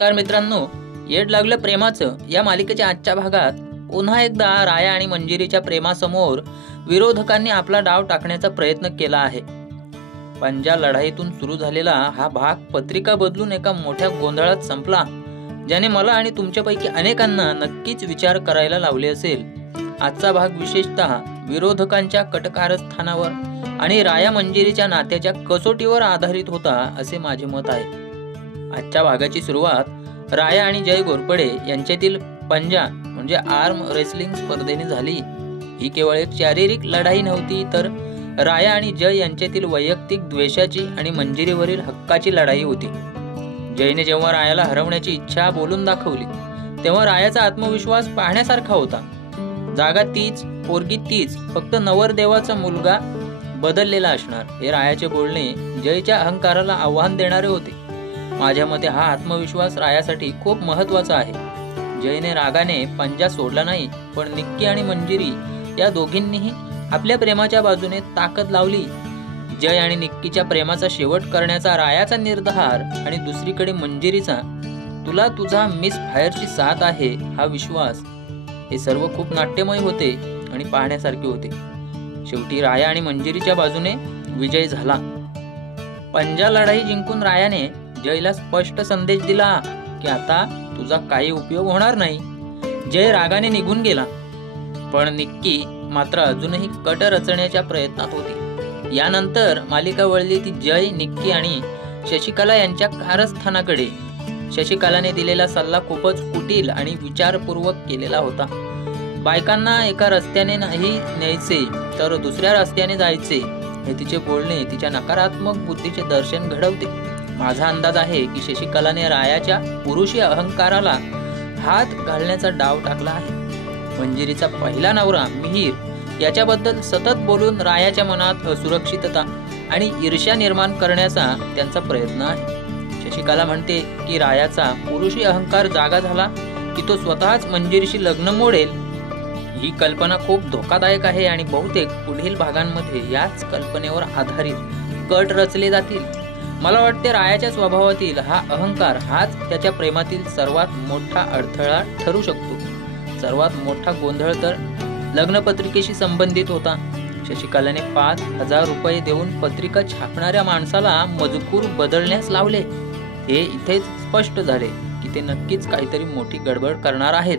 नमस्कार मित्रांनो, येड लागलं प्रेमाचं या मालिकेच्या आजच्या भागात पुन्हा एकदा राया आणि मंजिरीच्या प्रेमासमोर विरोधकांनी आपला डाव टाकण्याचा प्रयत्न केला आहे. पंजा लढाईतून सुरू झालेला हा भाग पत्रिका बदलून एका मोठ्या गोंधळात संपला, ज्याने मला आणि तुमच्यापैकी अनेकांना नक्कीच विचार करायला लावले असेल. आजचा भाग विशेषतः विरोधकांच्या कटकारस्थानावर आणि राया मंजिरीच्या नात्याच्या कसोटीवर आधारित होता असे माझे मत आहे. आजच्या भागाची सुरुवात राया आणि जय घोरपडे यांच्यातील पंजा म्हणजे आर्म रेसलिंग स्पर्धेने झाली. ही केवळ एक शारीरिक लढाई नव्हती, तर राया आणि जय यांच्यातील वैयक्तिक द्वेषाची आणि मंजिरीवरील हक्काची लढाई होती. जयने जेव्हा रायाला हरवण्याची इच्छा बोलून दाखवली, तेव्हा रायाचा आत्मविश्वास पाहण्यासारखा होता. जागा तीच, पोरगी तीच, फक्त नवरदेवाचा मुलगा बदललेला असणार. हे रायाचे बोलणे जयच्या अहंकाराला आव्हान देणारे होते. माझ्या मते हा आत्मविश्वास रायासाठी खूप महत्वाचा आहे. जयने रागाने पंजा सोडला नाही, पण निक्की आणि मंजिरी या दोघींनीही आपल्या प्रेमाच्या बाजूने ताकद लावली. जय आणि निक्कीच्या प्रेमाचा शेवट करण्याचा रायाचा निर्धार आणि दुसरीकडे मंजिरीचा तुला तुझा मिस फायरची साथ आहे हा विश्वास, हे सर्व खूप नाट्यमय होते आणि पाहण्यासारखे होते. शेवटी राया आणि मंजिरीच्या बाजूने विजय झाला. पंजा लढाई जिंकून रायाने जयला स्पष्ट संदेश दिला की आता तुझा काही उपयोग होणार नाही. जय रागाने निघून गेला, पण निक्की मात्र अजूनही कट रचण्याच्या प्रयत्नात होती. यानंतर मालिका वळली ती जय, निक्की आणि शशिकला यांच्या कारस्थानाकडे. शशिकलाने दिलेला सल्ला खूपच कुटील आणि विचारपूर्वक केलेला होता. बायकांना एका रस्त्याने नाही न्यायचे तर दुसऱ्या रस्त्याने जायचे, हे तिचे बोलणे तिच्या नकारात्मक बुद्धीचे दर्शन घडवते. माझा अंदाज आहे की शशिकलाने रायाच्या पुरुषी अहंकाराला हात घालण्याचा डाव टाकला आहे. मंजिरीचा पहिला नवरा मिहीर याच्याबद्दल सतत बोलून रायाच्या मनात असुरक्षितता आणि ईर्ष्या निर्माण करण्याचा त्यांचा प्रयत्न आहे. शशिकला म्हणते की रायाचा पुरुषी अहंकार जागा झाला की तो स्वतःच मंजिरीशी लग्न मोडेल. ही कल्पना खूप धोकादायक आहे आणि बहुतेक पुढील भागांमध्ये याच कल्पनेवर आधारित कट रचले जातील. मला वाटते रायाच्या स्वभावातील हा अहंकार हाच त्याच्या प्रेमातील सर्वात मोठा अडथळा ठरू शकतो. सर्वात मोठा गोंधळ तर लग्नपत्रिकेशी संबंधित होता. शशिकलाने 5,000 रुपये देऊन पत्रिका छापणाऱ्या माणसाला मजकूर बदलण्यास लावले. हे इथेच स्पष्ट झाले की ते नक्कीच काहीतरी मोठी गडबड करणार आहेत.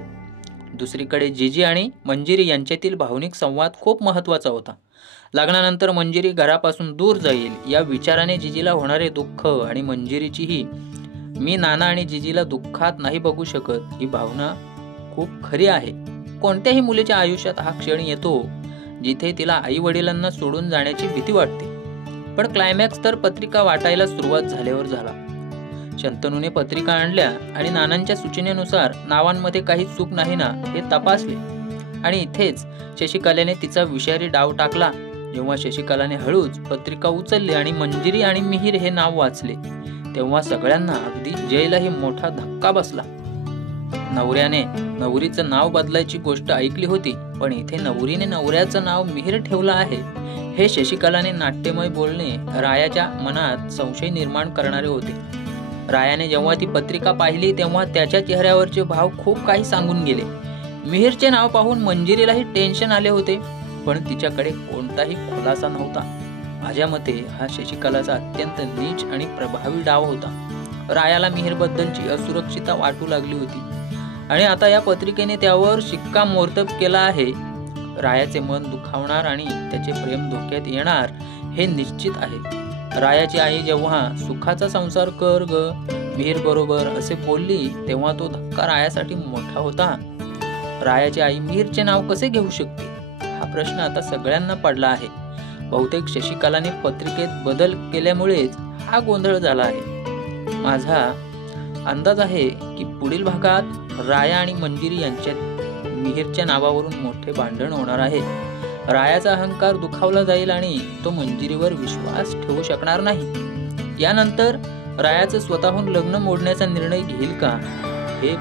दुसरीकडे जिजी आणि मंजिरी यांच्यातील भावनिक संवाद खूप महत्वाचा होता. लग्नानंतर मंजिरी घरापासून दूर जाईल या विचाराने जिजीला होणारे दुःख आणि मंजिरीचीही मी नाना आणि जिजीला दुःखात नाही बघू शकत ही भावना खूप खरी आहे. कोणत्याही मुलीच्या आयुष्यात हा क्षण येतो जिथे तिला आई वडिलांना सोडून जाण्याची भीती वाटते. पण क्लायमॅक्स तर पत्रिका वाटायला सुरुवात झाल्यावर झाला. शंतनूने पत्रिका आणल्या आणि नानांच्या सूचनेनुसार नावांमध्ये काही चूक नाही ना हे तपासले, आणि इथेच शशिकलेने तिचा विषारी डाव टाकला. जेव्हा शशिकलाने हळूच पत्रिका उचलली आणि मंजिरी आणि मिहीर हे नाव वाचले, तेव्हा सगळ्यांना अगदी जयलाही मोठा धक्का बसला. नवऱ्याने नवरीचं नाव बदलायची गोष्ट ऐकली होती, पण इथे नवरीने नवऱ्याचं नाव मिहीर ठेवलं आहे. हे शशिकलाने नाट्यमय बोलणे रायाच्या मनात संशय निर्माण करणारे होते. रायाने जेव्हा ती पत्रिका पाहिली तेव्हा त्याच्या चेहऱ्यावरचे भाव खूप काही सांगून गेले. मिहीरचे नाव पाहून मंजिरीलाही टेन्शन आले होते, पण तिच्याकडे कोणताही खुलासा नव्हता. माझ्या मते हा शशिकलाचा अत्यंत नीच आणि प्रभावी डाव होता. रायाला मिहीरबद्दलची असुरक्षितता वाटू लागली होती आणि आता या पत्रिकेने त्यावर शिक्कामोर्तब केला आहे. रायाचे मन दुखावणार आणि त्याचे प्रेम धोक्यात येणार हे निश्चित आहे. रायाची आई जेव्हा सुखाचा संसार कर ग मिहीर बरोबर असे बोलली, तेव्हा तो धक्का रायासाठी मोठा होता. रायाची आई मिहीरचे नाव कसे घेऊ शकते हा प्रश्न आता सगळ्यांना पडला आहे. बहुतेक शशिकलाने पत्रिकेत बदल केल्यामुळेच हा गोंधळ झाला आहे. माझा अंदाज आहे की पुढील भागात राया आणि मंजिरी यांच्यात मिहीरच्या नावावरून मोठे भांडण होणार आहे. रायाचा अहंकार दुखावला जाईल आणि तो मंजिरीवर विश्वास ठेवू शकणार नाही. यानंतर रायाचं स्वतःहून लग्न मोडण्याचा निर्णय घेईल का हे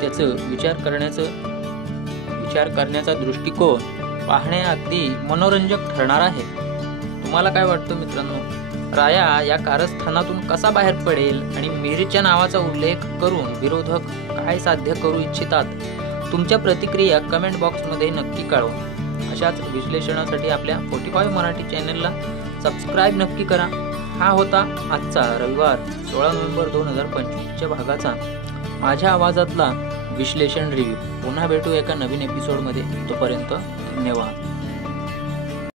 त्याचं विचार करण्याचा दृष्टिकोन पाहणे अगदी मनोरंजक ठरणार आहे. तुम्हाला काय वाटतं मित्रांनो? राया या कारस्थानातून कसा बाहेर पडेल आणि मिहीरच्या नावाचा उल्लेख करून विरोधक काय साध्य करू इच्छितात? तुमच्या प्रतिक्रिया कमेंट बॉक्समध्ये नक्की कळवा. अशाच विश्लेषणासाठी आपल्या 45 मराठी चॅनलला सबस्क्राईब नक्की करा. हा होता आजचा रविवार 16 नोव्हेंबर 2025च्या भागाचा माझ्या आवाजातला विश्लेषण रिव्ह्यू. पुन्हा भेटू एका नवीन एपिसोडमध्ये. तोपर्यंत धन्यवाद.